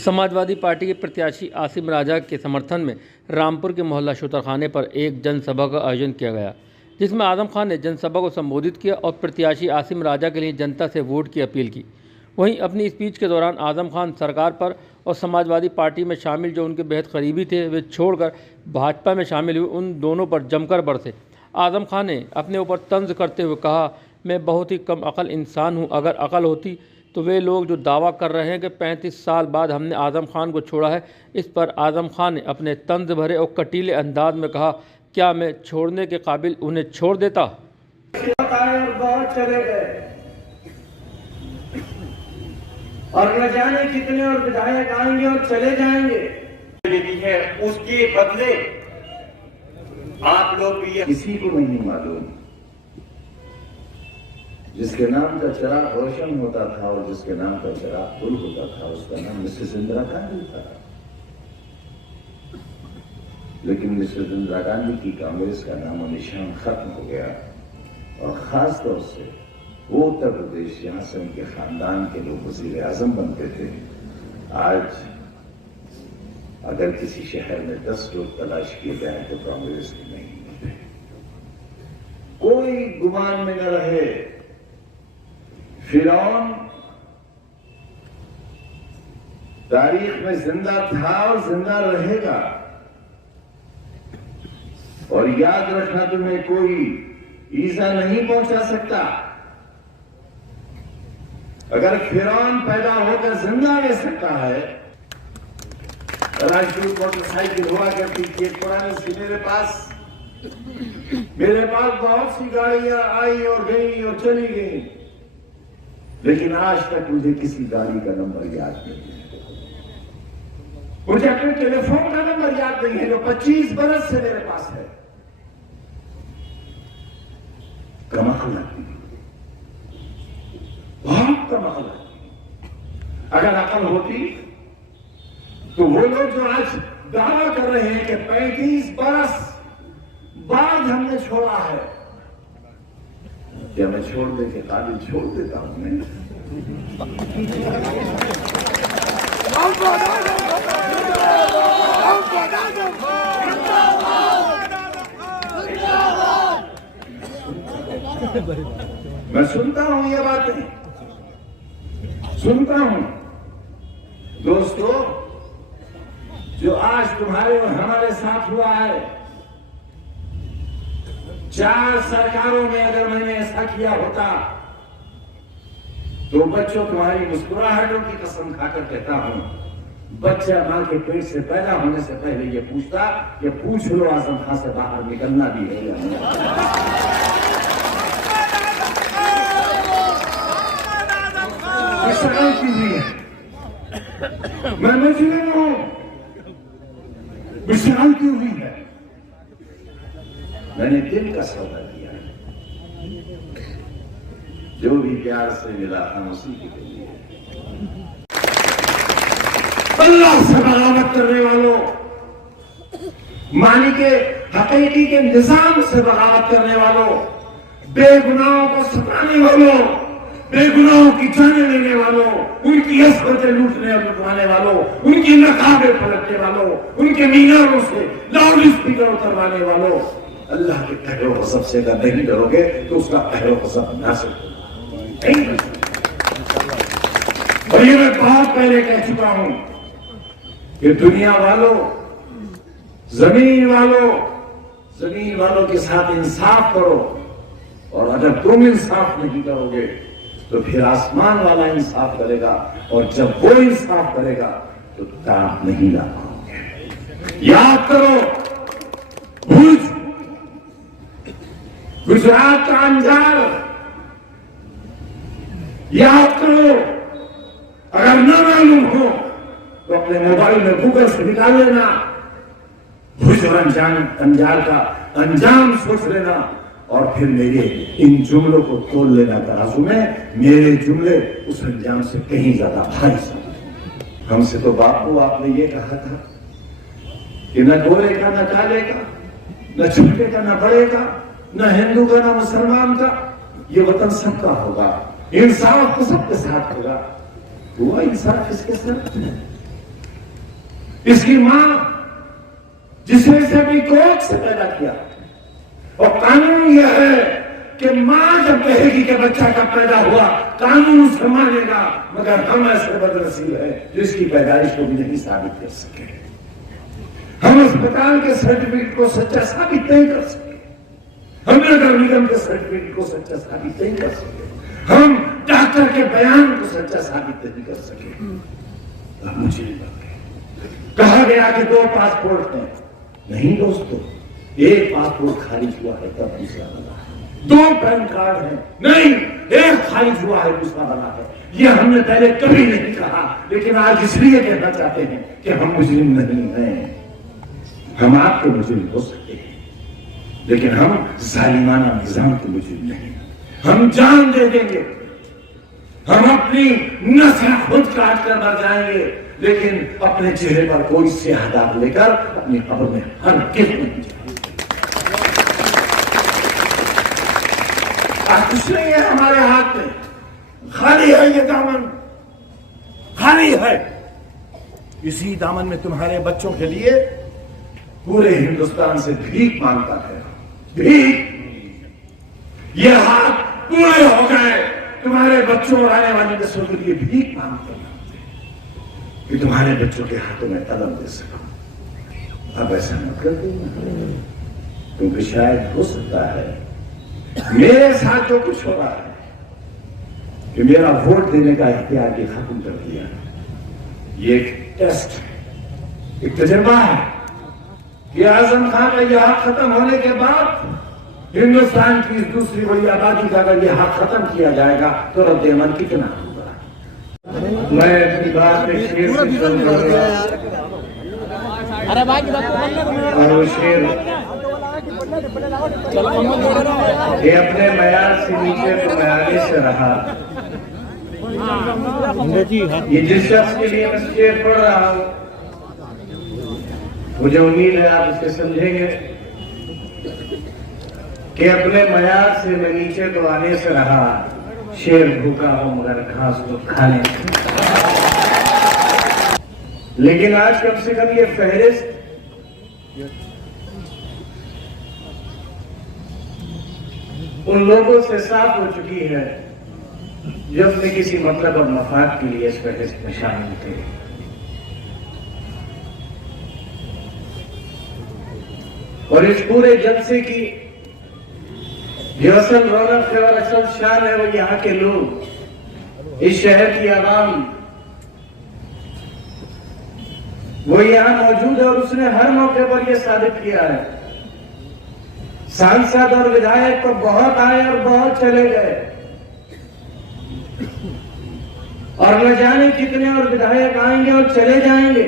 Samajwadi party के प्रत्याशी आसिम राजा के समर्थन में रामपुर के मोहल्ला शूतरखाने पर एक जनसभा का आयोजन किया गया, जिसमें आजम खान ने जनसभा को संबोधित किया और प्रत्याशी आसिम राजा के लिए जनता से वोट की अपील की। वहीं अपनी स्पीच के दौरान आजम खान सरकार पर और समाजवादी पार्टी में शामिल जो उनके बेहद करीबी थे वे छोड़कर भाजपा में शामिल हुए उन दोनों पर जमकर बरसे। आजम खान ने अपने ऊपर तंज करते हुए कहा, मैं बहुत ही कम अकल इंसान हूँ। अगर अकल होती तो वे लोग जो दावा कर रहे हैं कि 35 साल बाद हमने आजम खान को छोड़ा है। इस पर आजम खान ने अपने तंज भरे और कटीले अंदाज में कहा, क्या मैं छोड़ने के काबिल उन्हें छोड़ देता। बहुत चले गए और न जाने कितने और विधायक आएंगे और चले जाएंगे। है उसके बदले आप लोग भी किसी को नहीं मालूम जिसके नाम का चिराग रोशन होता था और जिसके नाम का चिराग गुल होता था, उसका नाम मिसेस इंदिरा गांधी था। लेकिन मिसेस इंदिरा गांधी की कांग्रेस का नाम निशान खत्म हो गया और खास तौर से वो उत्तर प्रदेश जहां से उनके खानदान के लोग वजीर आजम बनते थे, आज अगर किसी शहर में 10 लोग तलाश किए जाए तो कांग्रेस के नहीं मिलते। कोई गुमान में न रहे, फिरौन तारीख में जिंदा था और जिंदा रहेगा। और याद रखना, तुम्हें कोई ईजा नहीं पहुंचा सकता। अगर फिरौन पैदा होकर जिंदा रह सकता है, राजदूत मोटरसाइकिल हुआ करती थी एक पुरानी सी मेरे पास बहुत सी गाड़ियां आई और गई और चली गई, लेकिन आज तक मुझे किसी गाड़ी का नंबर याद नहीं है। मुझे अपने टेलीफोन का नंबर याद नहीं है जो 25 बरस से मेरे पास है। कमाल लगती, बहुत कमाल लगती। अगर अकल होती तो वो लोग जो आज दावा कर रहे हैं कि 35 बरस बाद हमने छोड़ा है, क्या मैं छोड़ने के काबिल छोड़ देता हूं? मैं मैं सुनता हूं ये बातें, सुनता हूं। दोस्तों, जो आज तुम्हारे और हमारे साथ हुआ है, 4 सरकारों में अगर मैंने ऐसा किया होता तो बच्चों, तुम्हारी मुस्कुराहटों की कसम खाकर कहता हूं, बच्चा मां के पेट से पैदा होने से पहले ये पूछता, ये पूछ लो आजम खान से बाहर निकलना भी है या नहीं। सवाल क्यों नहीं है? मैं मजबूर हूं, विशाल क्यों हुई है? मैंने दिल का सौदा किया है, जो भी प्यार से मिला हम उसी के लिए। अल्लाह से बगावत करने वालों, मानी के हकीकी के निजाम से बगावत करने वालों, बेगुनाहों को सताने वालों, बेगुनाहों की जाने लेने वालों, उनकी असबतें लूटने और लुटवाने वालों, उनकी नकाबें पलटने वालों, उनके मीनारों से लाउड स्पीकर उतरवाने वालों, अल्लाह के कहरों को सबसे अगर नहीं डरोगे तो उसका कहरों को सब नासिक नहीं। और ये मैं बहुत पहले कह चुका हूं कि दुनिया वालों, जमीन वालों के साथ इंसाफ करो, और अगर तुम इंसाफ नहीं करोगे तो फिर आसमान वाला इंसाफ करेगा, और जब वो इंसाफ करेगा तो दांत नहीं ला पाओगे। याद करो, गुजरात का अंजार याद करो। अगर न मालूम हो तो अपने मोबाइल में गूगल से निकाल लेना, भुज और अंजार का अंजाम सोच लेना, और फिर मेरे इन जुमलों को तोल लेना तराजू में। मेरे जुमले उस अंजाम से कहीं ज्यादा भारी साबित। हमसे तो बापू आपने ये कहा था कि न गोरे का न काले का, न छोटे का न बड़े का, न हिंदू का न मुसलमान का, ये वतन सबका होगा, इंसाफ तो सबके साथ होगा। हुआ इंसाफ किसके साथ? इसकी मां जिसने इसे अपनी कोख से पैदा किया, और कानून यह है कि मां जब कहेगी कि बच्चा कब पैदा हुआ, कानून उसे मानेगा, मगर हम ऐसे बदनसीब है जो इसकी पैदाइश को भी नहीं साबित कर सके। हम अस्पताल के सर्टिफिकेट को सच्चा साबित नहीं कर सके, हम नगर निगम के सर्टिफिकेट को सच्चा साबित नहीं कर सके, हम डॉक्टर के बयान को सच्चा साबित नहीं कर सके। अब मुझे कहा गया कि 2 पासपोर्ट हैं, नहीं दोस्तों, 1 पासपोर्ट खारिज हुआ है तब दूसरा बना है। 2 पैन कार्ड हैं, नहीं, 1 खारिज हुआ है दूसरा बना है। ये हमने पहले कभी नहीं कहा, लेकिन आज इसलिए कहना चाहते हैं कि हम मुस्लिम नहीं हैं। हम आपके मुस्लिम हो सकते हैं, लेकिन हम जालिमाना निजाम के मुस्लिम नहीं। हम जान दे देंगे, हम अपनी नस्ल खुद काट कर मर जाएंगे, लेकिन अपने चेहरे पर कोई स्याह दाग लेकर अपनी कब्र में हर किस नहीं जाएंगे। कुछ नहीं है हमारे हाथ में, खाली है ये दामन, खाली है। इसी दामन में तुम्हारे बच्चों के लिए पूरे हिंदुस्तान से भीख मांगता है, भीख। ये हाथ पूरे हो गए तुम्हारे बच्चों और आने वाली नस्लों के लिए भीख मांगते हैं कि तुम्हारे बच्चों के हाथों में कदम दे सको। अब ऐसा मत कर देना, क्योंकि शायद हो सकता है मेरे साथ जो कुछ हो रहा है कि मेरा वोट देने का इख्तियार भी खत्म कर दिया। ये एक टेस्ट है, एक तजुर्बा है कि आजम खान का यह हक खत्म होने के बाद हिंदुस्तान की दूसरी बड़ी आबादी का अगर यह हक खत्म किया जाएगा तो रद्द-ए-अमल कितना होगा। मैं अपनी बात में शेर से शुरू करूंगा, और वो शेर ये अपने मयार से नीचे तो मैं आगे से रहा। ये जिस शख्स के लिए मैं शेर पढ़ रहा हूं, मुझे उम्मीद है आप इसे समझेंगे कि अपने मयार से मैं नीचे तो आने से रहा, शेर भूखा हो मगर घास तो खाने। लेकिन आज कम से कम ये फहरिस्त उन लोगों से साफ हो चुकी है जो अपने किसी मतलब और मफाद के लिए इस फहरिस्त में शामिल थे। और इस पूरे जलसे की जो असल रौनक है और असल शान है वो यहाँ के लोग, इस शहर की आवाम, वो यहाँ मौजूद है। और उसने हर मौके पर यह साबित किया है। सांसद और विधायक तो बहुत आए और बहुत चले गए, और न जाने कितने और विधायक आएंगे और चले जाएंगे,